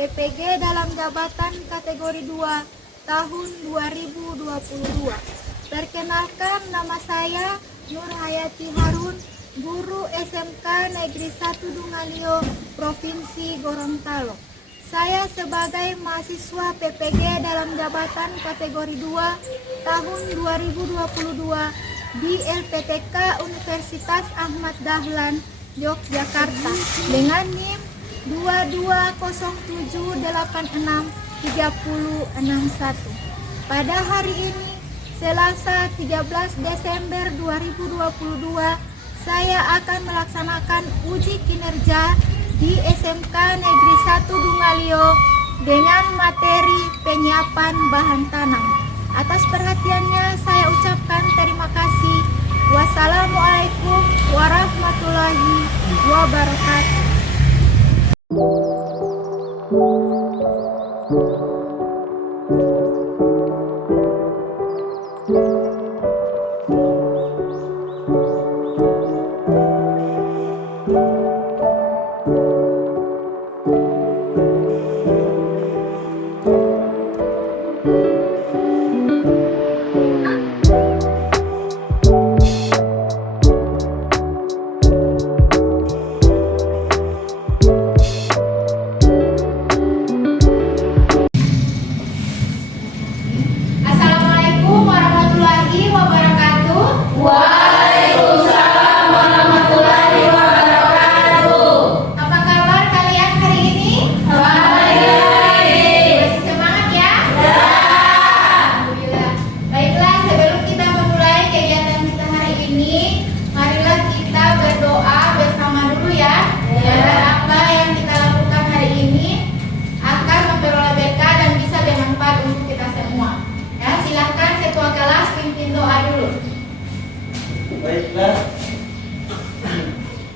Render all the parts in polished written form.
PPG dalam jabatan kategori 2 tahun 2022. Perkenalkan, nama saya Nur Hayati Harun, guru SMK Negeri 1 Dungalio, Provinsi Gorontalo. Saya sebagai mahasiswa PPG dalam jabatan kategori 2 tahun 2022 di LPTK Universitas Ahmad Dahlan, Yogyakarta dengan NIM 2207863061. Pada hari ini, Selasa 13 Desember 2022, saya akan melaksanakan uji kinerja di SMK Negeri 1 Dungalio dengan materi penyiapan bahan tanam. Atas perhatiannya saya ucapkan terima kasih. Wassalamualaikum warahmatullahi wabarakatuh. Baiklah,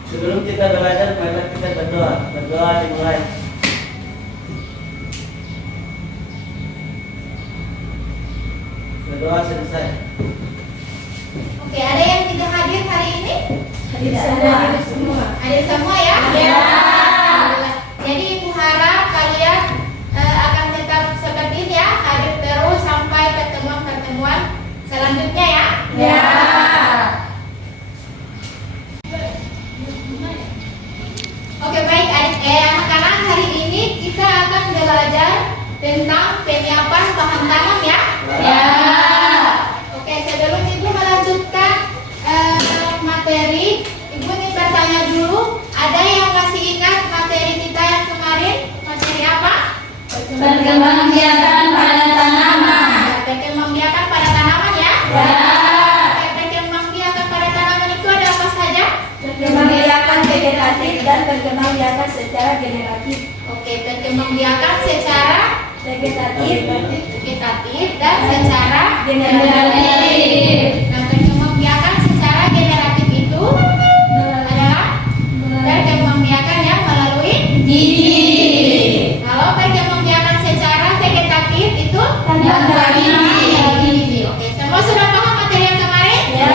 sebelum kita belajar, marilah kita berdoa. Berdoa dimulai. Berdoa selesai. Oke, ada yang tidak hadir hari ini? Hadir semua. Hadir semua ya? Ya. Jadi Ibu harap kalian akan tetap seperti ini ya, hadir terus sampai pertemuan-pertemuan selanjutnya ya. Ya. Oke, baik anak-anak, hari ini kita akan belajar tentang penyiapan bahan tanam ya. Ya. Oke, sebelum Ibu melanjutkan materi, Ibu ingin bertanya dulu, ada yang masih ingat materi kita yang kemarin? Materi apa? Perkembangbiakan pada tanaman. Perkembangbiakan pada tanaman ya. Ya. Perkembangbiakan pada tanaman itu ada apa saja? Perkembangbiakan vegetatif dan perkembangbiakan secara generatif. Oke, perkembangbiakan secara Vegetatif dan secara generatif. Nah, perkembangbiakan secara generatif itu adalah perkembangbiakan yang melalui Biji. Kalau perkembangbiakan secara vegetatif itu Tanpa biji. Oke, semua sudah paham materi yang kemarin? Ya.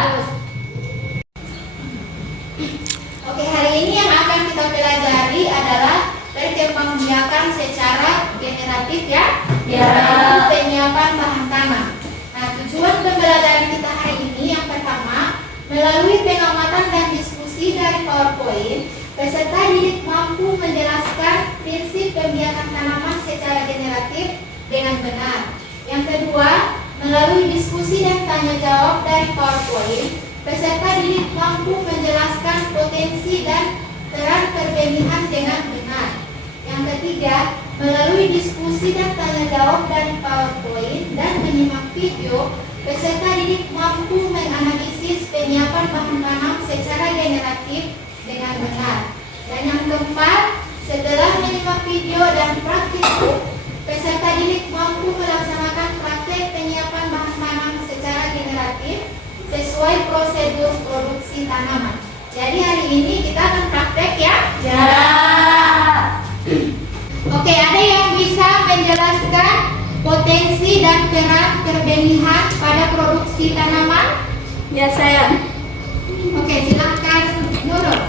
Bagus. Oke, hari ini yang akan kita pelajari adalah perkembangbiakan secara generatif ya. Ya. Yaitu penyiapan bahan tanam. Nah, tujuan pembelajaran kita hari ini yang pertama, melalui pengamatan dan diskusi dari PowerPoint, peserta didik mampu menjelaskan prinsip pembiakan tanaman secara generatif dengan benar. Yang kedua, melalui diskusi dan tanya jawab dari PowerPoint, peserta didik mampu menjelaskan potensi dan peran perbenihan dengan benar. Yang ketiga, melalui diskusi dan tanya jawab dari PowerPoint dan menyimak video, peserta didik mampu menganalisis penyiapan bahan tanam secara generatif dengan benar. Dan yang keempat, setelah menyimak video dan praktikum, peserta didik mampu melaksanakan praktek penyiapan bahan tanam secara generatif sesuai prosedur produksi tanaman. Jadi hari ini kita akan praktek ya. Ya. Oke, ada yang bisa menjelaskan potensi dan peran perbenihan pada produksi tanaman? Ya, saya. Oke, silakan Nurul.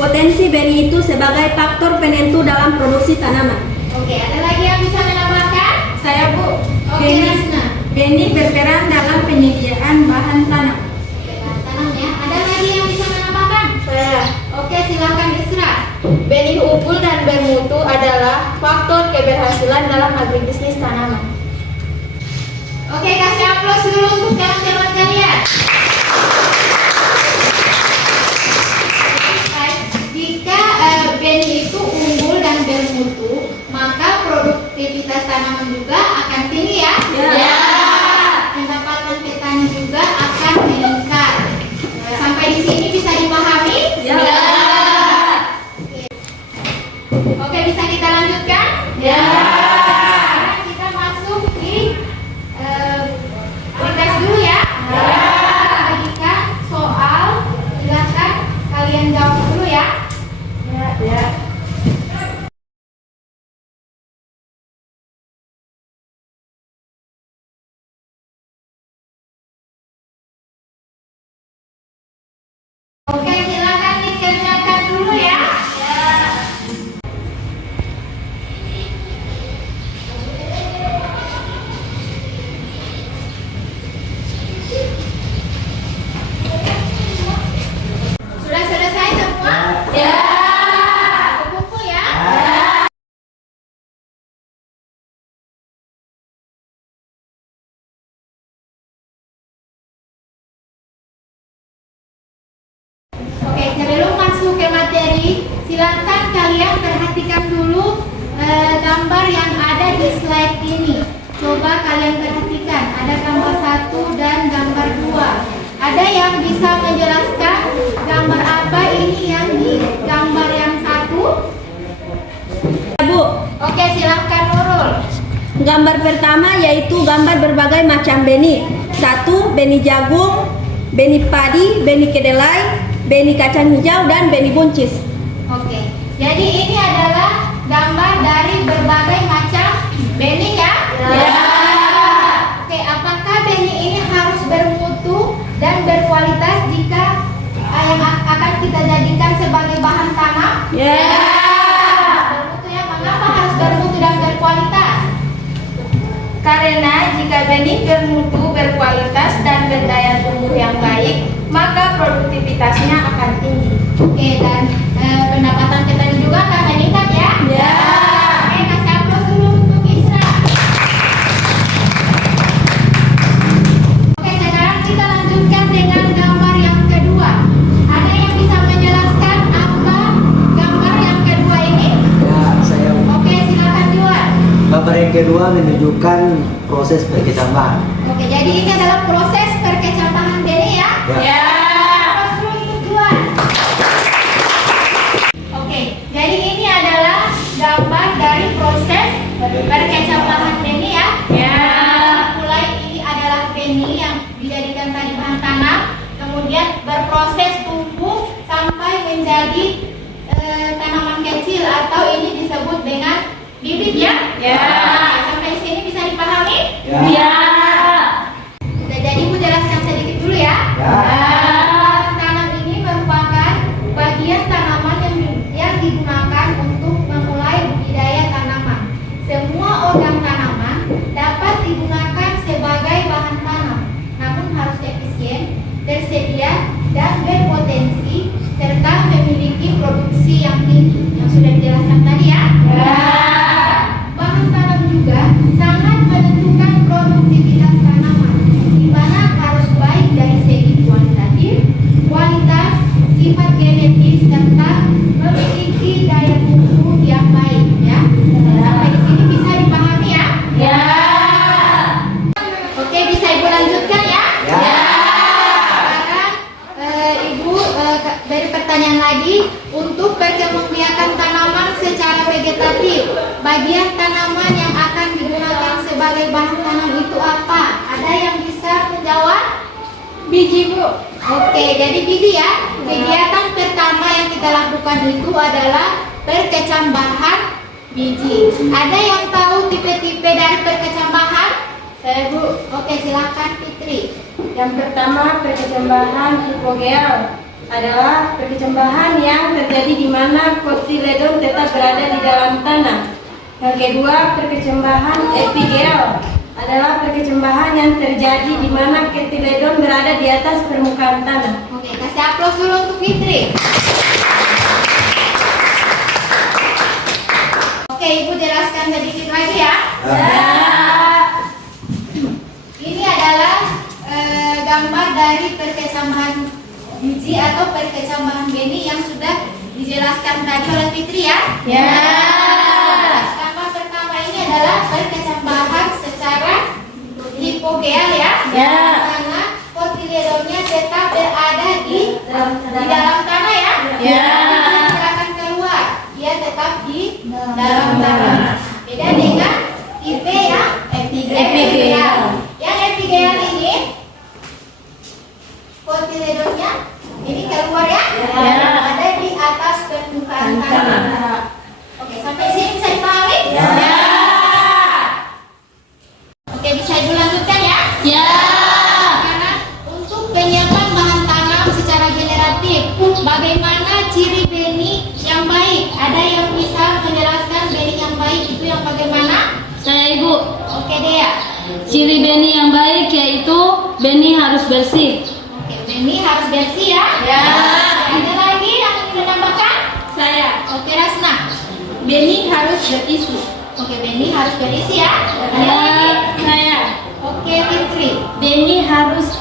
Potensi benih itu sebagai faktor penentu dalam produksi tanaman. Oke, ada lagi yang bisa menambahkan? Saya Bu, Oke, Rasna. benih berperan dalam penyediaan bahan tanam. Oke, bahan tanam ya. Ada lagi yang bisa menambahkan? Saya, Oke, silakan Isra. benih unggul dan bermutu adalah faktor keberhasilan dalam agribisnis tanaman. Oke, kasih aplaus dulu untuk teman-teman kalian. Jika benih itu unggul dan bermutu, maka produktivitas tanaman juga akan tinggi ya. Ya. Pendapatan petani juga akan meningkat. Sampai di sini bisa dipahami? Ya. Oke, bisa kita lanjutkan? Ya. Sekarang kita masuk di tes dulu ya. Bagikan soal, silakan kalian jawab dulu ya. Ya. Oke, silakan dikerjakan dulu ya. Sudah selesai semua? Ya. Buku ya. Oke, sebelum masuk ke materi, silakan kalian perhatikan dulu gambar yang ada di slide ini. Coba kalian perhatikan, ada gambar 1 dan gambar 2. Ada yang bisa menjelaskan gambar apa ini yang di gambar yang 1? Bu, Oke, silahkan Nurul. gambar pertama yaitu gambar berbagai macam benih. 1. Benih jagung, benih padi, benih kedelai, benih kacang hijau, dan benih buncis. Oke, jadi ini adalah gambar dari berbagai macam benih ya? Ya. Oke, apakah benih ini harus bermutu dan berkualitas jika yang akan kita jadikan sebagai bahan tanam? Ya. Bermutu ya, mengapa harus bermutu dan berkualitas? Karena jika benih bermutu, berkualitas, dan berdaya tumbuh yang baik, maka produktivitasnya akan tinggi. Oke, dan pendapatan petani juga akan meningkat ya? Ya. Oke, kasih aplaus dulu untuk Isra. Oke, sekarang kita lanjutkan dengan gambar yang kedua. Ada yang bisa menjelaskan apa gambar yang kedua ini? Ya, saya. Oke, silakan Juan. Gambar yang kedua menunjukkan proses perkecambahan. Oke, jadi ini adalah proses perkecambahan benih ya? Ya. Aplaus dulu untuk Juan. Oke, jadi ini adalah gambar dari proses perkecambahan benih ya? Ya. Mulai ini adalah benih yang dijadikan tadi bahan tanam, kemudian berproses tumbuh sampai menjadi tanaman kecil atau ini disebut dengan bibit ya? Ya. Oke, sampai sini bisa dipahami? Ya. Oke, jadi Bu jelaskan sedikit dulu ya. Ya. Bahan tanam ini merupakan bagian tanaman yang digunakan untuk memulai budidaya tanaman. Semua organ tanaman dapat digunakan sebagai bahan tanam, namun harus efisien, tersedia, dan berpotensi serta memiliki produksi yang tinggi. Yang sudah dijelaskan tadi ya. Bahan tanam juga sangat menentukan produktivitas tanaman, di mana harus baik dari segi kualitatif, kualitas, sifat genetis, serta memiliki daya tumbuh yang baik ya. Sampai di sini bisa dipahami ya? Ya. Oke, bisa Ibu lanjutkan ya? Ya. Sekarang Ibu dari pertanyaan lagi, untuk perkembangbiakan tanaman secara vegetatif, bagian tanaman yang akan digunakan sebagai bahan tanam itu apa? Ada yang bisa menjawab? Biji Bu, Oke, jadi biji ya. Kegiatan pertama yang kita lakukan itu adalah perkecambahan biji. Ada yang tahu tipe-tipe dari perkecambahan? saya Bu. Oke, silakan Fitri. Yang pertama perkecambahan hipogel. adalah perkecambahan yang terjadi di mana kotiledon tetap berada di dalam tanah. Yang kedua, perkecambahan epigel adalah perkecambahan yang terjadi di mana kotiledon berada di atas permukaan tanah. Oke, kasih aplaus dulu untuk Fitri. Oke, Ibu jelaskan sedikit lagi ya. Ini adalah gambar dari perkecambahan biji atau perkecambahan benih yang sudah dijelaskan tadi oleh Fitri ya. Gambar pertama ini adalah perkecambahan secara hipogeal ya. Karena kotiledonnya tetap berada di dalam tanah ya. Tidak akan keluar, dia tetap di dalam tanah. Beda dengan tipe ya, epigel. Yang epigel ini kotiledonnya ini keluar ya, ada di atas permukaan tanah. Oke, sampai sini bisa dipahami? Oke, bisa Ibu lanjutkan ya? Karena untuk penyiapan bahan tanam secara generatif, bagaimana ciri benih yang baik? Ada yang bisa menjelaskan benih yang baik itu yang bagaimana? Saya Ibu. Oke Dea. Ciri benih yang baik yaitu benih harus bersih. Oke, benih harus bersih ya? Ada lagi yang ingin menambahkan? Saya, Oke, Rasna. benih harus berisi. Oke, benih harus berisi ya? Ada lagi? Saya, Oke, Fitri. benih harus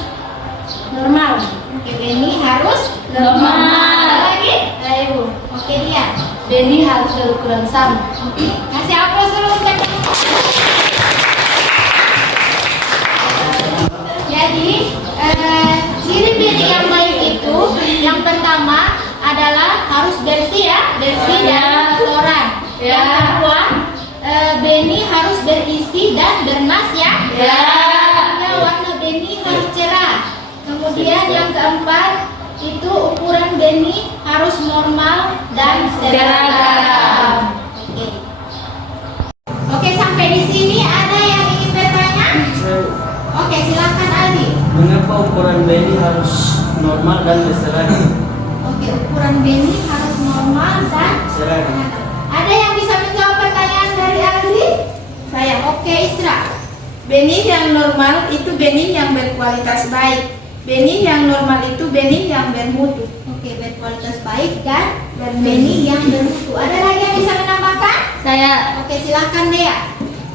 normal. Oke, benih harus Normal. Ada lagi? Saya Ibu, Oke, dia. benih harus berukuran sama. Oke, kasih aplaus dulu untuk Jadi, ciri benih yang baik itu yang pertama adalah harus bersih ya, bersih dari kotoran. Yang kedua, benih harus berisi dan bernas ya. Ketiga, warna benih harus cerah. Kemudian yang keempat itu ukuran benih harus normal dan seragam. Oke, sampai di sini ada yang ingin bertanya? Oke, silakan Aldi. Mengapa ukuran benih harus normal dan seragam? Oke, ukuran benih harus normal dan Seragam. Ada yang bisa menjawab pertanyaan dari Aldi? Saya. Oke, Isra. Benih yang normal itu benih yang berkualitas baik. Benih yang normal itu benih yang bermutu. Oke, berkualitas baik dan benih yang bermutu. Ada lagi yang bisa menambahkan? Saya. Oke, silakan Dea.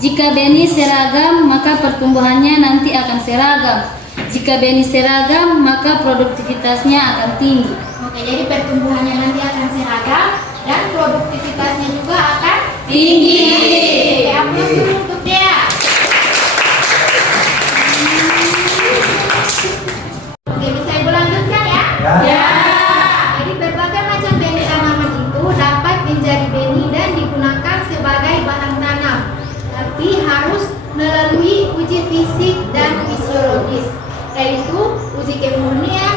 Jika benih seragam, maka pertumbuhannya nanti akan seragam. Jika benih seragam, maka produktivitasnya akan tinggi. Oke, jadi pertumbuhannya nanti akan seragam dan produktivitasnya juga akan Tinggi. Oke, aplaus dulu untuk Dea. Oke, bisa Ibu lanjutkan ya? Jadi berbagai macam benih tanaman itu dapat menjadi benih dan digunakan sebagai bahan tanam. Tapi harus melalui uji fisik dan fisiologis, yaitu uji kemurnian,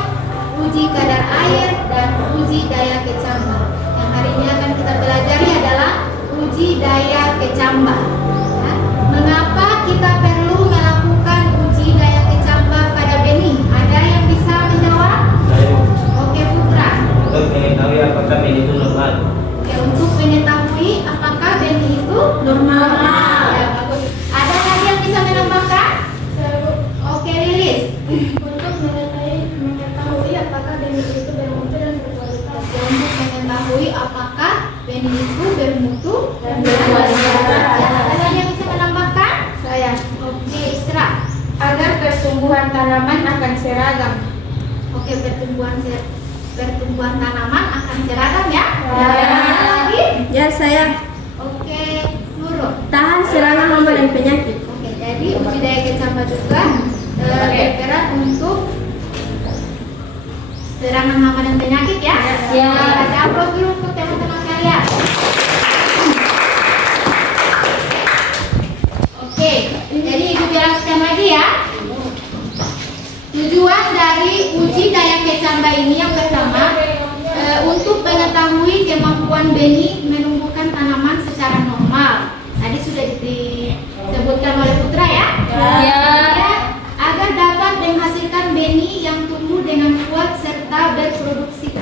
uji kadar air, dan uji daya kecambah. Yang hari ini akan kita pelajari adalah uji daya kecambah. Ya. Mengapa kita perlu melakukan uji daya kecambah pada benih? Ada yang bisa menjawab? Saya Oke, Putra. untuk mengetahui apakah benih itu normal. Oke, untuk mengetahui apakah benih itu normal. Ya, bagus. Ada lagi yang bisa menambahkan? Oke, Lilis. Untuk mengetahui apakah benih itu bermutu dan berkualitas. Untuk mengetahui apakah benih itu bermutu dan berkualitas. Ada lagi yang bisa menambahkan? Saya. Oke, Isra. Agar pertumbuhan tanaman akan seragam. Oke, pertumbuhan tanaman akan seragam ya. Ya. Ada lagi? Ya, saya Oke, Nurul. tahan serangan hama dan penyakit. Oke, jadi uji daya kecambah juga bergerak untuk serangan hama dan penyakit ya. Ya. Kasih aplaus dulu untuk teman-teman kalian. Oke, jadi Ibu jelaskan lagi ya. Tujuan dari uji daya kecambah ini yang pertama untuk mengetahui kemampuan benih menumbuhkan tanaman secara normal. Tadi sudah disebutkan oleh Putra ya. Agar dapat menghasilkan benih yang tumbuh dengan kuat serta berproduksi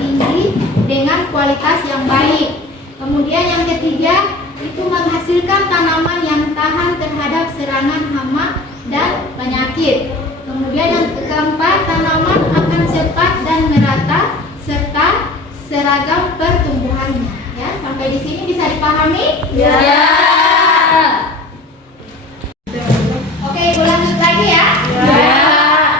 terhadap serangan hama dan penyakit. Kemudian yang keempat, tanaman akan cepat dan merata serta seragam pertumbuhannya. Ya, sampai di sini bisa dipahami? Ya. Oke, Ibu lanjut lagi ya. Nah,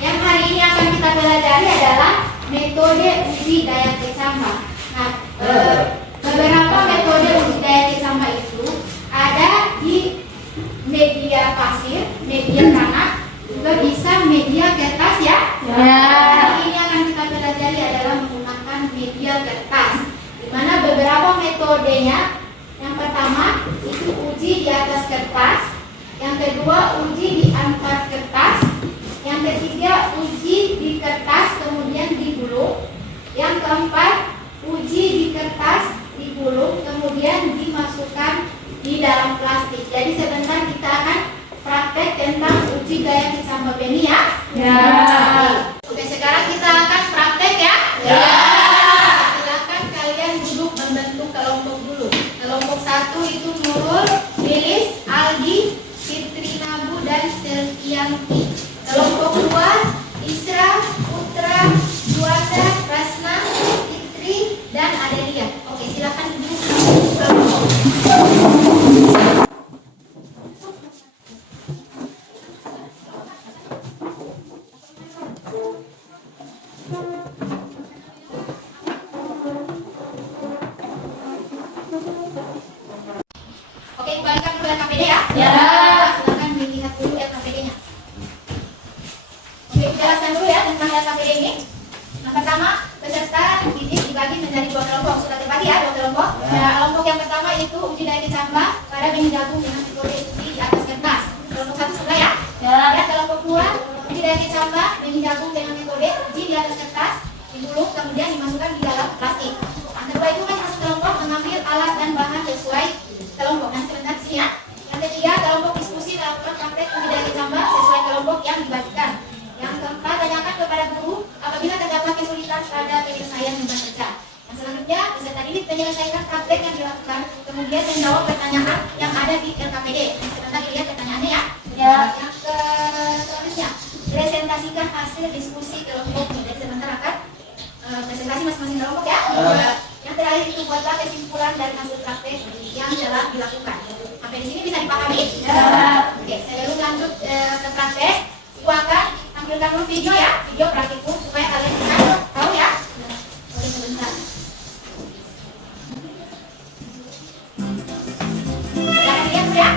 yang hari ini akan kita pelajari adalah metode uji daya kecambah. Nah, beberapa metode uji daya kecambah itu ada di media pasir, media tanah, juga bisa media kertas ya. Hari ini akan kita pelajari adalah menggunakan media kertas, di mana beberapa metodenya. Yang pertama itu uji di atas kertas, yang kedua uji di antar kertas, yang ketiga uji di kertas kemudian digulung, yang keempat uji di kertas digulung kemudian dimasukkan di dalam plastik. Jadi sebentar kita akan praktek tentang uji daya kecambah benih ya. Oke, sekarang kita akan praktek ya. Silakan kalian duduk membentuk kelompok dulu. Kelompok 1 itu Nurul, Lilis, Aldi, Fitri Nabu, dan Selvianti. Kelompok 2 Isra, Putra, Juanda, Rasna, Fitri, dan Adelia. Oke, silakan duduk kelompok. Oke, kembalikan dulu LKPD ya. Silakan dilihat dulu LKPD-nya. Oke, jelaskan dulu ya tentang LKPD ini. Yang pertama, peserta didik dibagi menjadi 2 kelompok. Sudah terbagi ya 2 kelompok. Kelompok yang pertama itu uji daya kecambah pada benih jagung dengan metode uji di atas kertas. Kelompok 1 sudah ya. Dan kelompok 2 uji daya kecambah benih jagung dengan metode uji di atas kertas, digulung kemudian dimasukkan di dalam plastik. Yang kedua itu masing-masing kelompok mengambil alat dan bahan sesuai kelompok. Nanti sebentar sini ya. Yang ketiga, kelompok diskusi melakukan praktek uji daya kecambah sesuai kelompok yang dibagikan. Yang keempat, tanyakan kepada guru apabila terdapat kesulitan pada penyelesaian beban kerja. Yang selanjutnya, peserta didik menyelesaikan praktek yang dilakukan, kemudian menjawab pertanyaan yang ada di LKPD. Sebentar dilihat pertanyaannya ya. Yang selanjutnya, presentasikan hasil diskusi kelompok. Jadi sebentar akan presentasi masing-masing kelompok ya. Yang terakhir itu buatlah kesimpulan dari hasil praktek yang telah dilakukan. Sampai di sini bisa dipahami? Oke, sebelum lanjut ke praktek, aku akan tampilkan dulu video ya, video praktikum supaya kalian bisa tahu ya. Oke, sebentar. Silakan lihat dulu ya.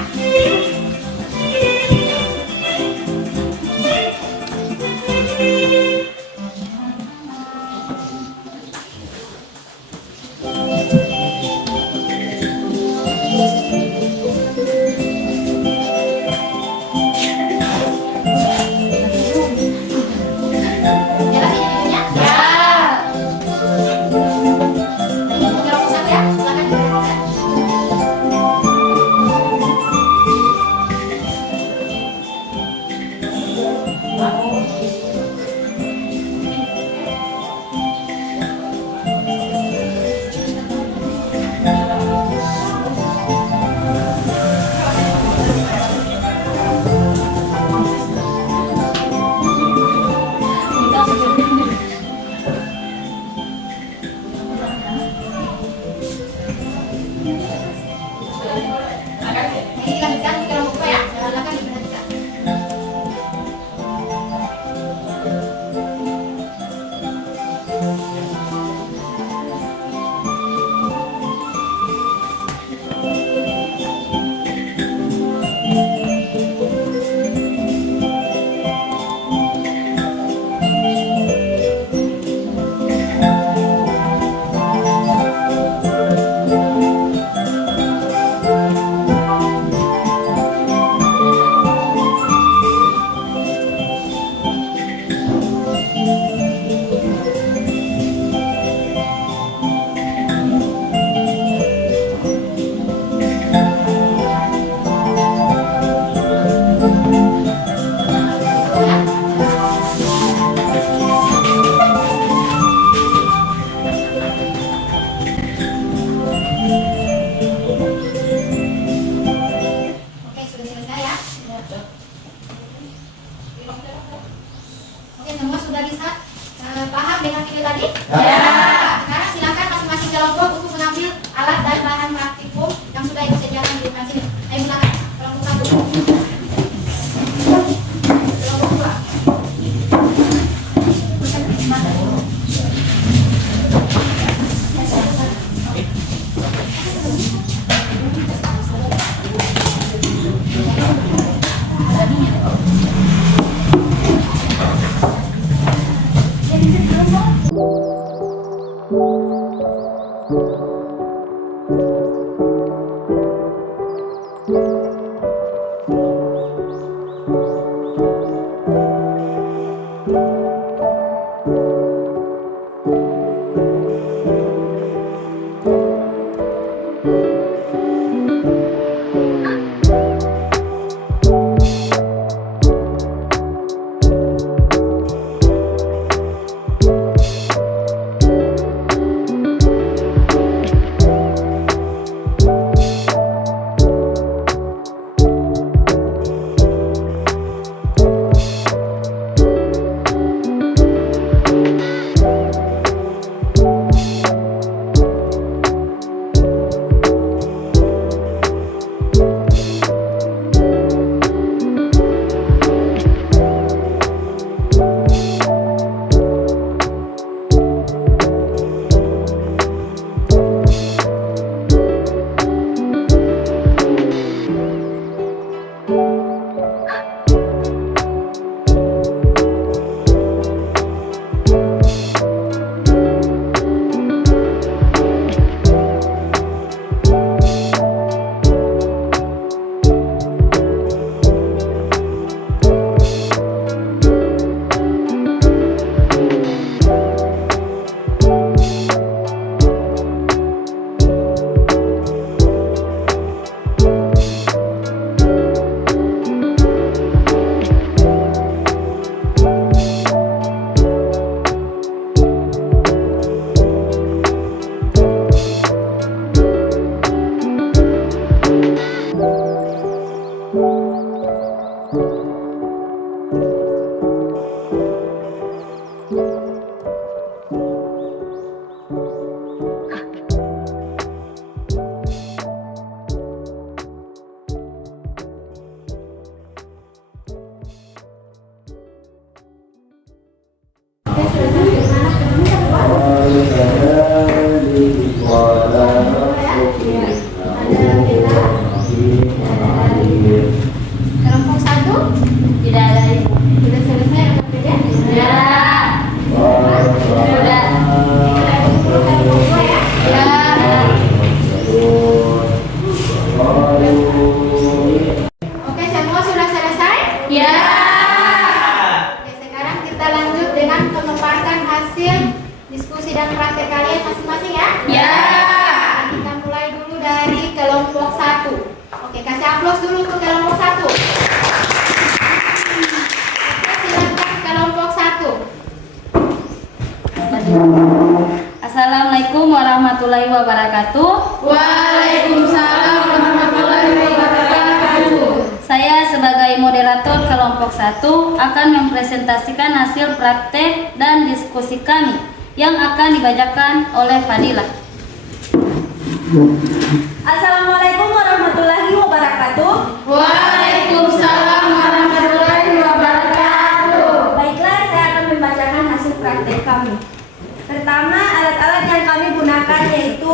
aplaus dulu untuk kelompok 1. Oke, silakan kelompok 1. Assalamualaikum warahmatullahi wabarakatuh. Waalaikumsalam warahmatullahi wabarakatuh. Saya sebagai moderator kelompok 1 akan mempresentasikan hasil praktek dan diskusi kami yang akan dibacakan oleh Fadilah. Assalamualaikum warahmatullahi wabarakatuh. Waalaikumsalam warahmatullahi wabarakatuh. Baiklah, saya akan membacakan hasil praktek kami. Pertama, alat-alat yang kami gunakan yaitu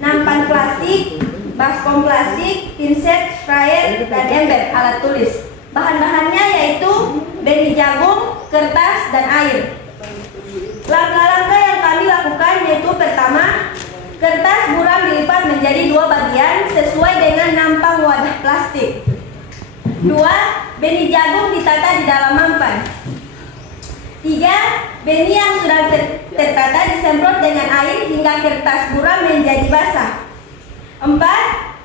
nampan plastik, baskom plastik, pinset, sprayer, dan ember alat tulis. Bahan-bahannya yaitu benih jagung, kertas, dan air. Langkah-langkah yang kami lakukan yaitu pertama, kertas buram dilipat menjadi 2 bagian sesuai dengan nampang wadah plastik. 2. Benih jagung ditata di dalam mampan. 3. Benih yang sudah tertata disemprot dengan air hingga kertas buram menjadi basah. 4.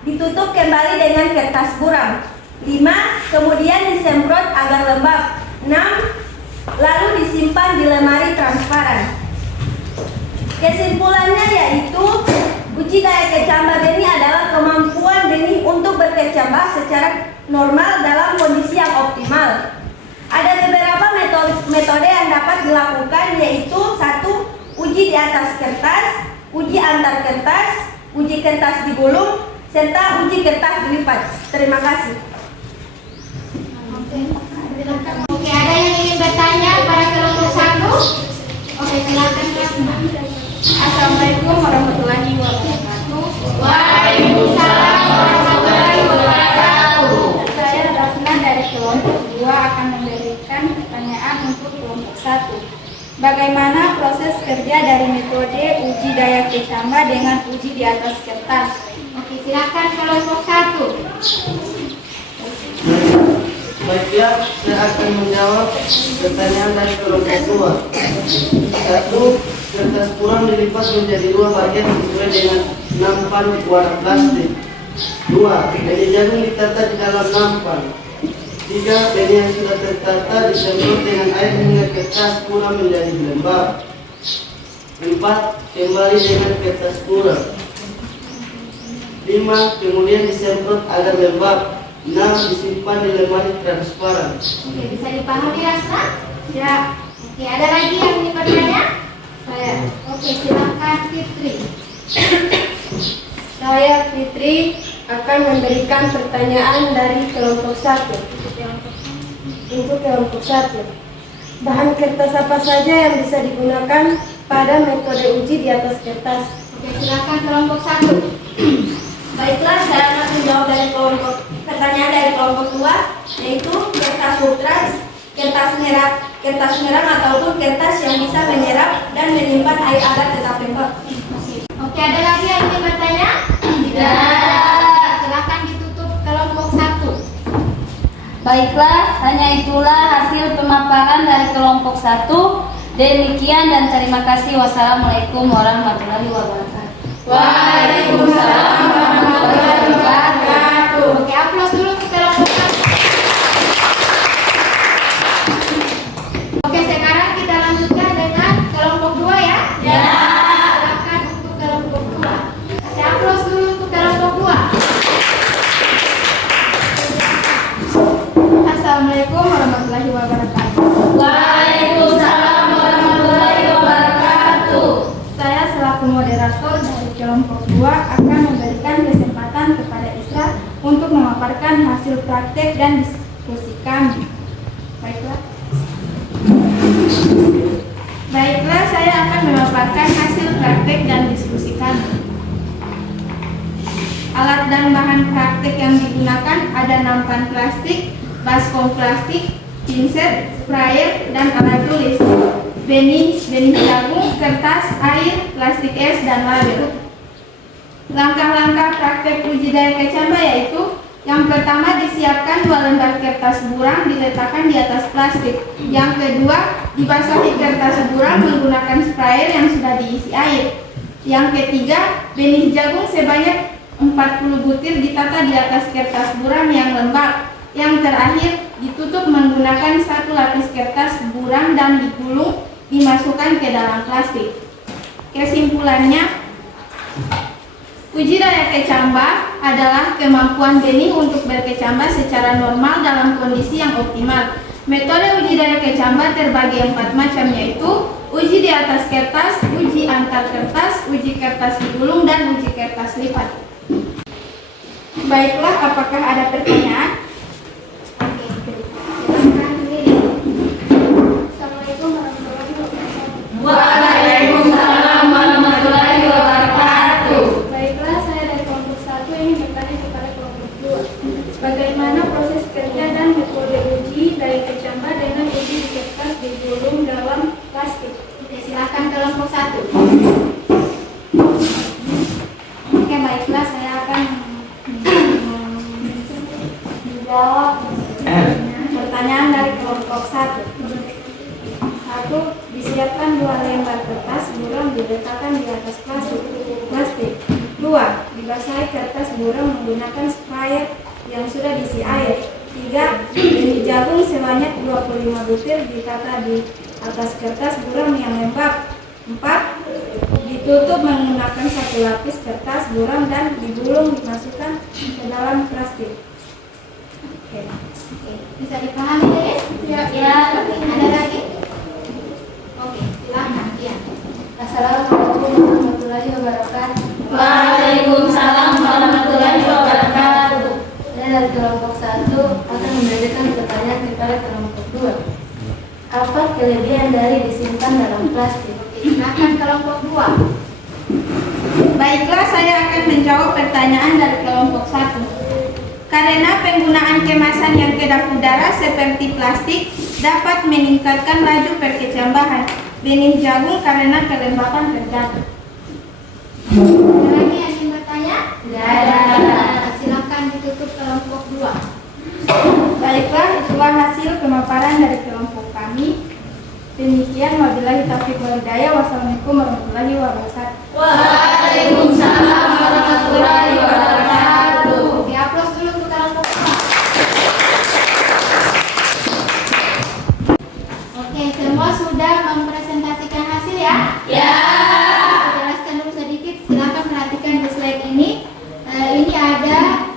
Ditutup kembali dengan kertas buram. 5. Kemudian disemprot agar lembab. 6. Lalu disimpan di lemari transparan. Kesimpulannya yaitu uji daya kecambah benih adalah kemampuan benih untuk berkecambah secara normal dalam kondisi yang optimal. Ada beberapa metode yang dapat dilakukan yaitu 1. Uji di atas kertas, uji antar kertas, uji kertas digulung, serta uji kertas dilipat. Terima kasih. Oke, ada yang ingin bertanya pada kelompok 1? Oke, silakan Rasma. Assalamualaikum warahmatullahi wabarakatuh. Waalaikumsalam warahmatullahi wabarakatuh. Saya Rasna dari kelompok 2 akan memberikan pertanyaan untuk kelompok 1. Bagaimana proses kerja dari metode uji daya kecambah dengan uji di atas kertas? Oke, silakan kelompok 1. Baiklah, saya akan menjawab pertanyaan dari kelompok 2. 1. Kertas buram dilipat menjadi 2 bagian sesuai dengan nampan wadah plastik. 2. Benih jagung ditata di dalam nampan. 3. Benih yang sudah tertata disemprot dengan air hingga kertas buram menjadi lembab. 4. Kembali dengan kertas buram. 5. Kemudian disemprot agar lembab. 6. Disimpan di lemari transparan. Oke, bisa dipahami Rasma? Ya, Oke, ada lagi yang ingin bertanya? saya. Oke, silakan Fitri. Saya Fitri akan memberikan pertanyaan dari kelompok 1. Untuk kelompok 1. Bahan kertas apa saja yang bisa digunakan pada metode uji di atas kertas? Oke, silakan kelompok 1. Baiklah, saya akan menjawab pertanyaan dari kelompok 2, yaitu kertas ultras, kertas merah ataupun kertas yang bisa menyerap dan menyimpan air agar tetap lembab. Oke, ada lagi yang ingin bertanya? Tidak. Silakan ditutup kelompok 1. Baiklah, hanya itulah hasil pemaparan dari kelompok 1. Demikian dan terima kasih. Wassalamualaikum warahmatullahi wabarakatuh. Waalaikumsalam warahmatullahi wabarakatuh. Oke, aplaus dulu untuk kelompok 1. Oke, sekarang kita lanjutkan dengan kelompok 2 ya. Ya. Silakan untuk kelompok 2. Kasih aplaus dulu untuk kelompok 2. Assalamualaikum warahmatullahi wabarakatuh. Waalaikumsalam warahmatullahi wabarakatuh. Saya selaku moderator dari kelompok 2 akan memberikan kesempatan kepada Isra untuk memaparkan hasil praktek dan diskusi kami. Baiklah, saya akan memaparkan hasil praktek dan diskusi kami. Alat dan bahan praktek yang digunakan ada nampan plastik, baskom plastik, pinset, sprayer, dan alat tulis. Benih jagung, kertas, air, plastik es, dan label. Langkah-langkah praktek uji daya kecambah yaitu: yang pertama, disiapkan 2 lembar kertas buram diletakkan di atas plastik. Yang kedua, dibasahi kertas buram menggunakan sprayer yang sudah diisi air. Yang ketiga, benih jagung sebanyak 40 butir ditata di atas kertas buram yang lembab. Yang terakhir ditutup menggunakan satu lapis kertas buram dan digulung dimasukkan ke dalam plastik. Kesimpulannya, uji daya kecambah adalah kemampuan benih untuk berkecambah secara normal dalam kondisi yang optimal. Metode uji daya kecambah terbagi 4 macam, yaitu uji di atas kertas, uji antar kertas, uji kertas digulung, dan uji kertas lipat. Baiklah, apakah ada pertanyaan? Oke, silakan Lili. Assalamualaikum warahmatullahi wabarakatuh. Waalaikumsalam warahmatullahi wabarakatuh. Baiklah, saya dari kelompok 1 ini bertanya kepada kelompok 2. Bagaimana proses kerja dan metode uji daya kecambah dengan uji di kertas digulung dalam plastik? Oke, silakan kelompok 1. Oke, baiklah, saya akan menjawab pertanyaan dari kelompok 1. 1. Disiapkan 2 lembar kertas buram diletakkan di atas plastik. 2. Dibasahi kertas buram menggunakan sprayer yang sudah diisi air. 3. Benih jagung sebanyak 25 butir ditata di atas kertas buram yang lembab. 4. Ditutup menggunakan satu lapis kertas buram dan digulung dimasukkan ke dalam plastik. Oke. Oke, bisa dipahami guys? Ya. Oke, ada lagi? Oke, silakan. Ya. Assalamualaikum warahmatullahi wabarakatuh. Waalaikumsalam warahmatullahi wabarakatuh. Saya dari kelompok 1 akan memberikan pertanyaan kepada kelompok 2. Apa kelebihan dari disimpan dalam plastik? Oke, silakan kelompok 2. Baiklah, saya akan menjawab pertanyaan dari kelompok 1. Karena penggunaan kemasan yang kedap udara seperti plastik dapat meningkatkan laju perkecambahan benih jagung karena kelembapan terjaga. Ada lagi yang ingin bertanya? Tidak ada. Silakan ditutup kelompok 2. Baiklah, itulah hasil pemaparan dari kelompok kami. Demikian, wabillahi taufiq wal hidayah. Wassalamualaikum warahmatullahi wabarakatuh. Waalaikumsalam warahmatullahi wabarakatuh. Oke, aplaus dulu untuk kelompok 2. Oke, semua sudah mempresentasikan hasil ya? Ya. Jelaskan dulu sedikit, silakan perhatikan di slide ini. Ini ada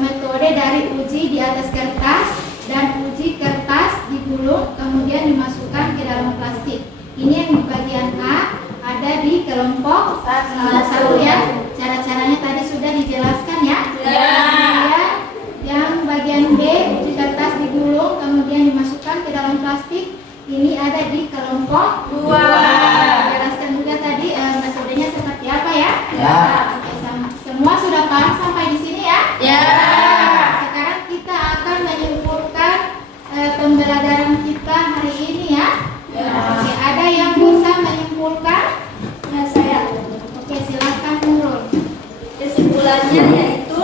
metode dari uji di atas kertas dan uji kertas digulung kemudian dimasukkan ke dalam plastik. Ini yang di bagian A ada di kelompok 1 ya. Cara-caranya tadi sudah dijelaskan ya. Ya. Kemudian yang bagian B uji kertas digulung kemudian dimasukkan ke dalam plastik. Ini ada di kelompok 2. Jelaskan juga tadi metodenya seperti apa ya. Ya. Oke, semua sudah paham sampai di sini ya. Ya. Sekarang kita akan menyimpulkan pembelajaran kita hari ini ya. Oke, ada yang bisa menyimpulkan? Ya, saya. Oke, silakan Nurul. Kesimpulannya yaitu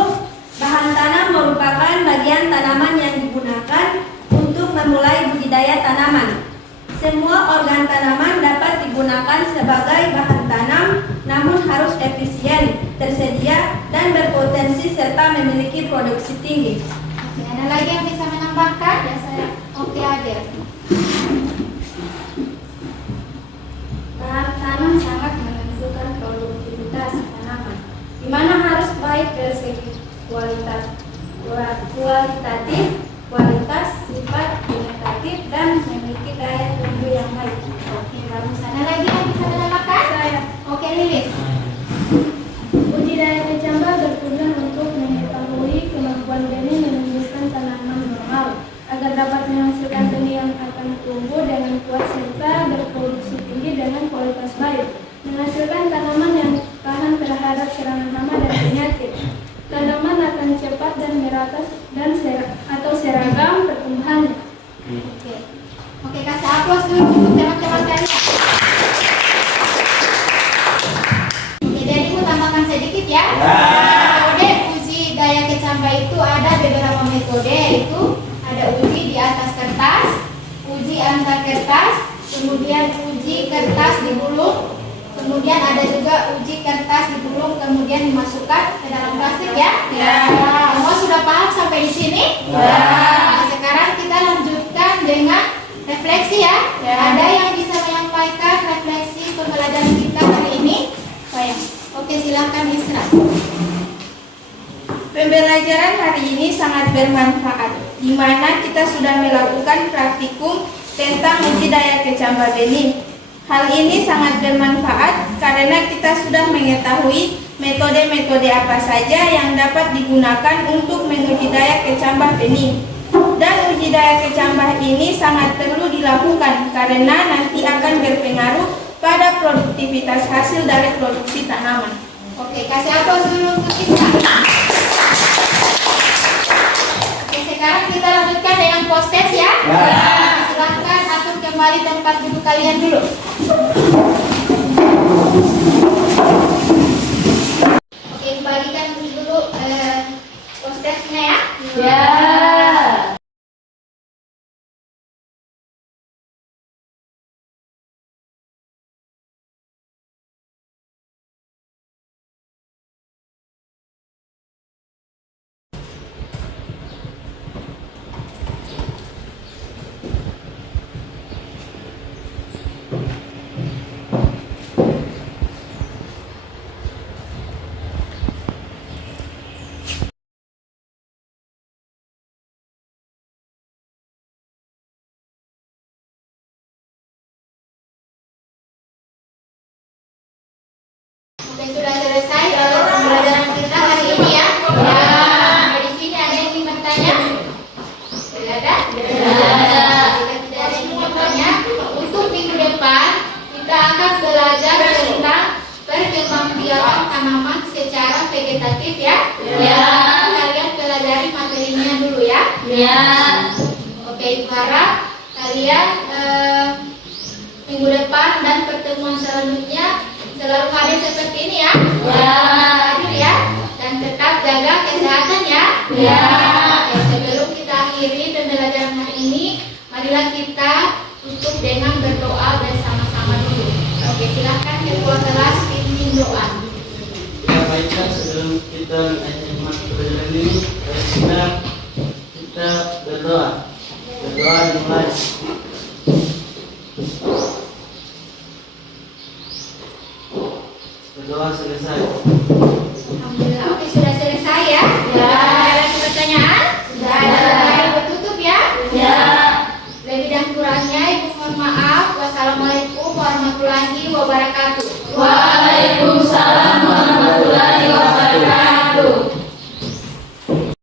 bahan tanam merupakan bagian tanaman yang digunakan untuk memulai budidaya tanaman. Semua organ tanaman dapat digunakan sebagai bahan tanam, namun harus efisien, tersedia, dan berpotensi serta memiliki produksi tinggi. Oke, ada lagi yang bisa menambahkan? Ya, saya. Oke, Adel. Bahan tanam sangat menentukan produktivitas tanaman, di mana harus baik dari segi kualitatif, kualitas, sifat, kuantitatif, dan memiliki daya tumbuh yang baik. Oke, bagus. Ada lagi yang bisa menambahkan? Saya. Oke, Lilis. Uji daya kecambah bertujuan untuk mengetahui kemampuan benih menumbuhkan tanaman normal agar dapat menghasilkan benih yang akan tumbuh dengan kuat serta berproduksi tinggi dengan kualitas baik, menghasilkan tanaman yang tahan terhadap serangan hama dan penyakit. Tanaman akan cepat dan merata dan seragam pertumbuhannya. Oke. Oke, kasih aplaus dulu untuk teman-teman kalian. Oke, jadi aku tambahkan sedikit ya. Metode uji daya kecambah itu ada beberapa metode, yaitu ada uji di atas kertas, uji antar kertas, kemudian uji kertas digulung, Kemudian ada juga uji kertas digulung kemudian dimasukkan ke dalam plastik ya. Ya. Semua sudah paham sampai di sini? Ya. Nah, sekarang kita lanjutkan dengan refleksi ya. Ya. Ada yang bisa menyampaikan refleksi pembelajaran kita hari ini? Saya. Oke, silakan Isra. Pembelajaran hari ini sangat bermanfaat, di mana kita sudah melakukan praktikum tentang uji daya kecambah benih. Hal ini sangat bermanfaat karena kita sudah mengetahui metode-metode apa saja yang dapat digunakan untuk menguji daya kecambah benih. Dan uji daya kecambah ini sangat perlu dilakukan karena nanti akan berpengaruh pada produktivitas hasil dari produksi tanaman. Oke, kasih aplaus dulu untuk Isra. Oke, sekarang kita lanjutkan dengan post-test ya. Silakan atur kembali tempat duduk kalian dulu. Oke, dibagikan dulu post-testnya ya. Ya. Oke, sudah selesai pembelajaran kita hari ini ya. Nah, di sini ada yang ingin bertanya? Tidak ada? Tidak ada. Jika tidak ada yang ingin bertanya, untuk minggu depan kita akan belajar tentang perkembangbiakan tanaman secara vegetatif ya. Ya. Kalian pelajari materinya dulu ya. Ya. Oke, Ibu harap kalian minggu depan dan pertemuan selanjutnya selalu hadir seperti ini ya. Ya. Hadir ya. Dan tetap jaga kesehatan ya. Ya. Oke, sebelum kita akhiri pembelajaran hari ini, marilah kita tutup dengan berdoa bersama-sama dulu. Oke, silakan ketua kelas pimpin doa. Ya baiklah, sebelum kita mengakhiri pelajaran ini, kita berdoa. Berdoa dimulai.